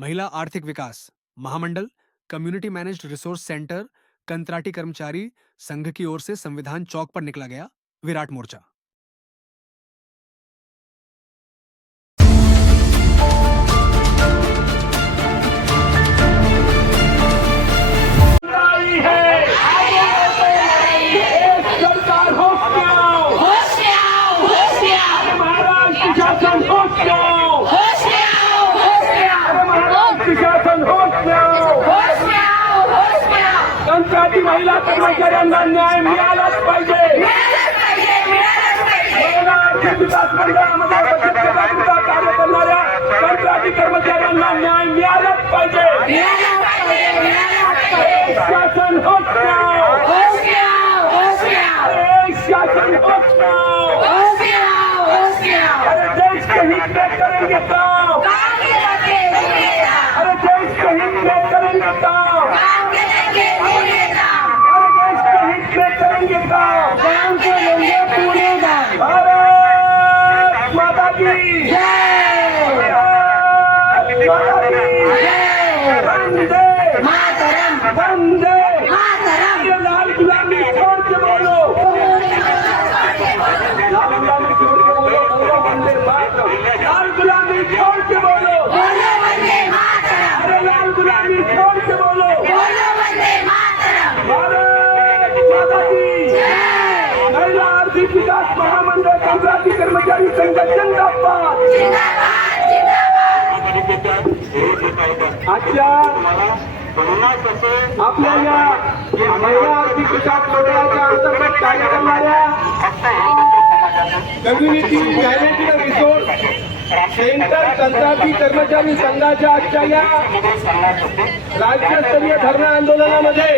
महिला आर्थिक विकास महामंडल, community managed resource centre, कंत्राटी कर्मचारी संघ की ओर से संविधान चौक पर निकला गया विराट मोर्चा। कंत्राटी महिला कर्मचाऱ्यांना न्याय मिळालाच पाहिजे। विकास मंडळामध्ये बचत गटाचा कार्य करणाऱ्या कंत्राटी कर्मचाऱ्यांना न्याय मिळालाच पाहिजे। शासन शासन अरे देश के हित में करेंगे काम, अरे देश के हित में करेंगे काम, अरे देश के हित में करेंगे काम, काम को लेंगे पूरे दाम। भारत माता की जय, भारत माता की जय, वंदे मातरम, वंदे मातरम। ये लाल गुलामी छोड़ के बोलो, लाल गुलामी छोड़ के बोलो, बोलो वंदे मातरम। लाल गुलामी छोड़ के बोलो, बोलो वंदे मातरम। अरे लाल गुलामी छोड़ के बोलो, बोलो वंदे मातरम। भारत माता की जय। महिला आर्थिक विकास महामंडळ कंत्राटी कर्मचारी संघ जिंदाबाद, जिंदाबाद, जिंदाबाद। आजच्या आपल्या या महिला आर्थिक विकास मंडळाच्या अंतर्गत कार्य करणाऱ्या कम्युनिटी मॅनेज्ड रिसोर्स सेंटर कंत्राटी कर्मचारी संघाच्या आजच्या या राज्यस्तरीय धरणा आंदोलनामध्ये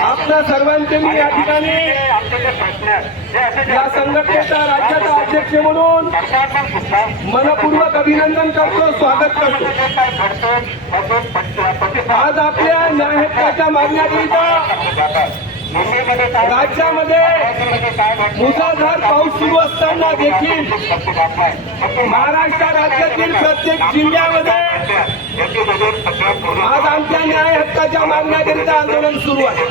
आपल्या सर्वांचे मी या ठिकाणी या संघटनेचा राज्याचा अध्यक्ष म्हणून मनपूर्वक अभिनंदन करतो, स्वागत करतो। आज आपल्या न्याय हक्काच्या मागण्याकरिता राज्यामध्ये मुसळधार पाऊस सुरू असताना देखील महाराष्ट्र राज्यातील प्रत्येक जिल्ह्यामध्ये आज आमच्या न्याय हक्काच्या मागण्याकरिता आंदोलन सुरू आहे।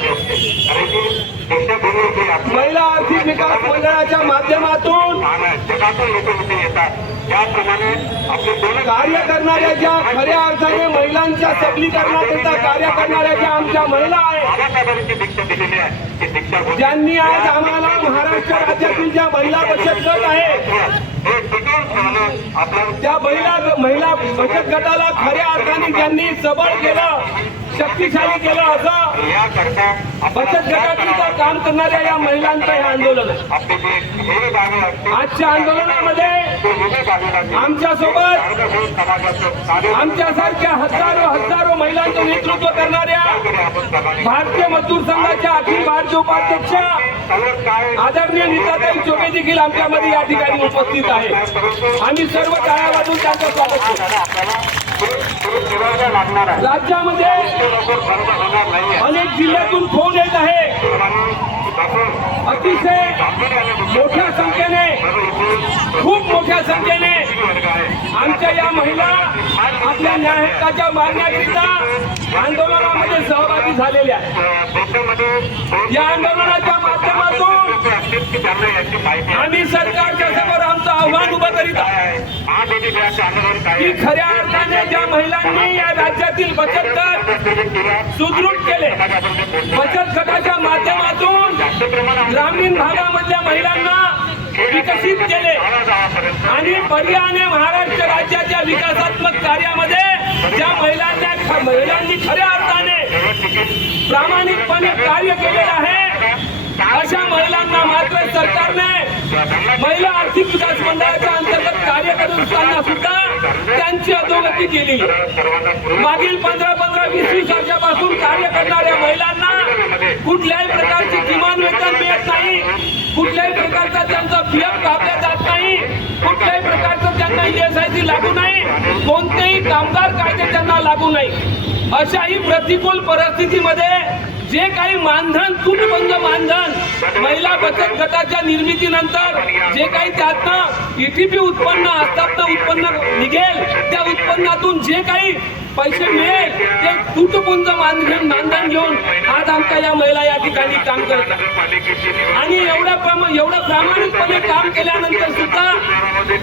महिला आर्थिक विकास मंडळाच्या माध्यमातून कार्य करणाऱ्या ज्या खऱ्या अर्थाने महिलांच्या सबलीकरणाकरिता कार्य करणाऱ्या ज्या आमच्या महिला आहेत, ज्यांनी आज आम्हाला महाराष्ट्र राज्यातील ज्या महिला बचत गट आहेत त्या महिला बचत गटाला खऱ्या अर्थाने ज्यांनी सबळ केलं, शक्तिशाली केलं, असं बचत गटाकरिता काम करणाऱ्या या महिलांचं हे आंदोलन आहे। आजच्या आंदोलनामध्ये आमच्यासोबत आमच्यासारख्या हजारो महिलांचं नेतृत्व करणाऱ्या भारतीय मजदूर संघाच्या अखिल भारतीय उपाध्यक्ष आदरणीय नीताताई चोबे देखील आमच्यामध्ये या ठिकाणी उपस्थित आहे। आम्ही सर्व टाळ्या वाजवून त्यांचं स्वागत करतो। राज्यामध्ये अनेक जिल्ह्यातून फोन येत आहे, अतिशय मोठ्या संख्येने, खूप मोठ्या संख्येने आमच्या या महिला आपल्या न्याय हक्काच्या मागण्याकरिता आंदोलनामध्ये सहभागी झालेल्या आहेत। या आंदोलनाच्या माध्यमातून आम्ही सरकारच्या समोर आमचं आव्हान उभं करीत आहोत की खऱ्या अर्थाने ज्या महिलांनी या राज्यातील बचत गट सुदृढ केले, बचत गटाच्या माध्यमातून ग्रामीण भागामधल्या महिलांना विकसित केले आणि पर्यायाने महाराष्ट्र राज्याच्या विकासात्मक कार्यामध्ये ज्या महिलांनी खऱ्या अर्थाने प्रामाणिकपणे कार्य केलेलं आहे, अशा महिलांना मात्र सरकारने महिला आर्थिक विकास मंडळाच्या अंतर्गत कार्य करत असताना सुद्धा त्यांची अधोगती केली। मागील 15-20 वर्षापासून कार्य करणाऱ्या महिलांना कुठल्याही प्रकारची किमान वेतन मिळत नाही, कुठल्याही प्रकारचा त्यांचा पीएफ कापला जात नाही, कुठल्याही प्रकारचं त्यांना ESIC लागू नाही, कोणतेही कामगार कायदे त्यांना लागू नाही। अशाही प्रतिकूल परिस्थितीमध्ये जे काही मानधन तूटबंद मानधन महिला बचत गटाच्या निर्मितीनंतर जे काही त्यातनं ईटीपी उत्पन्न आस्थापना उत्पन्न निघेल त्या उत्पन्नातून जे काही पैसे मिळेल ते तूटपुंज मानधन घेऊन आज आमच्या या महिला या ठिकाणी काम करतात आणि एवढं प्रामाणिकपणे काम केल्यानंतर सुद्धा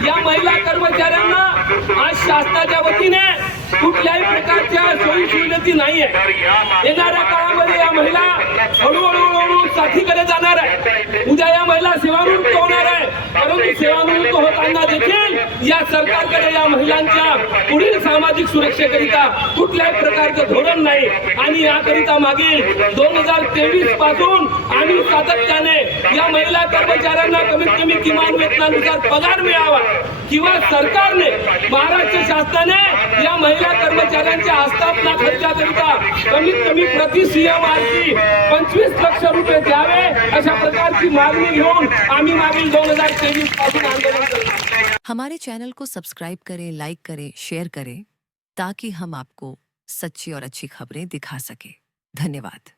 या महिला कर्मचाऱ्यांना आज शासनाच्या वतीने कुठल्याही प्रकारच्या सोयी सुविधा नाहीये. येणाऱ्या काळामध्ये या महिला हळूहळू साथीकडे जाणार आहे. उद्या या महिला सेवानिवृत्त होणार आहे. परंतु सेवानिवृत्त होताना देखील या सरकारकडे या महिलांच्या पुढील सामाजिक सुरक्षेकरिता कुठल्याही प्रकारचं धोरण नाही आणि याकरिता मागील 2023 पासून आम्ही सातत्याने या महिला कर्मचाऱ्यांना कमीत कमी किमान वेतनानुसार पगार मिळावा किंवा सरकारने महाराष्ट्र शासनाने या महिला कर्मचाऱ्यांच्या आस्थापना खर्चाकरिता कमीत कमी प्रति सीएमआरसी 25 लाख रुपये द्यावे अशा प्रकारची मागणी घेऊन आम्ही मागील 2023 पासून आंदोलन करतो. हमारे चैनल को सब्सक्राइब करें, लाइक करें, शेयर करें ताकि हम आपको सच्ची और अच्छी खबरें दिखा सके. धन्यवाद.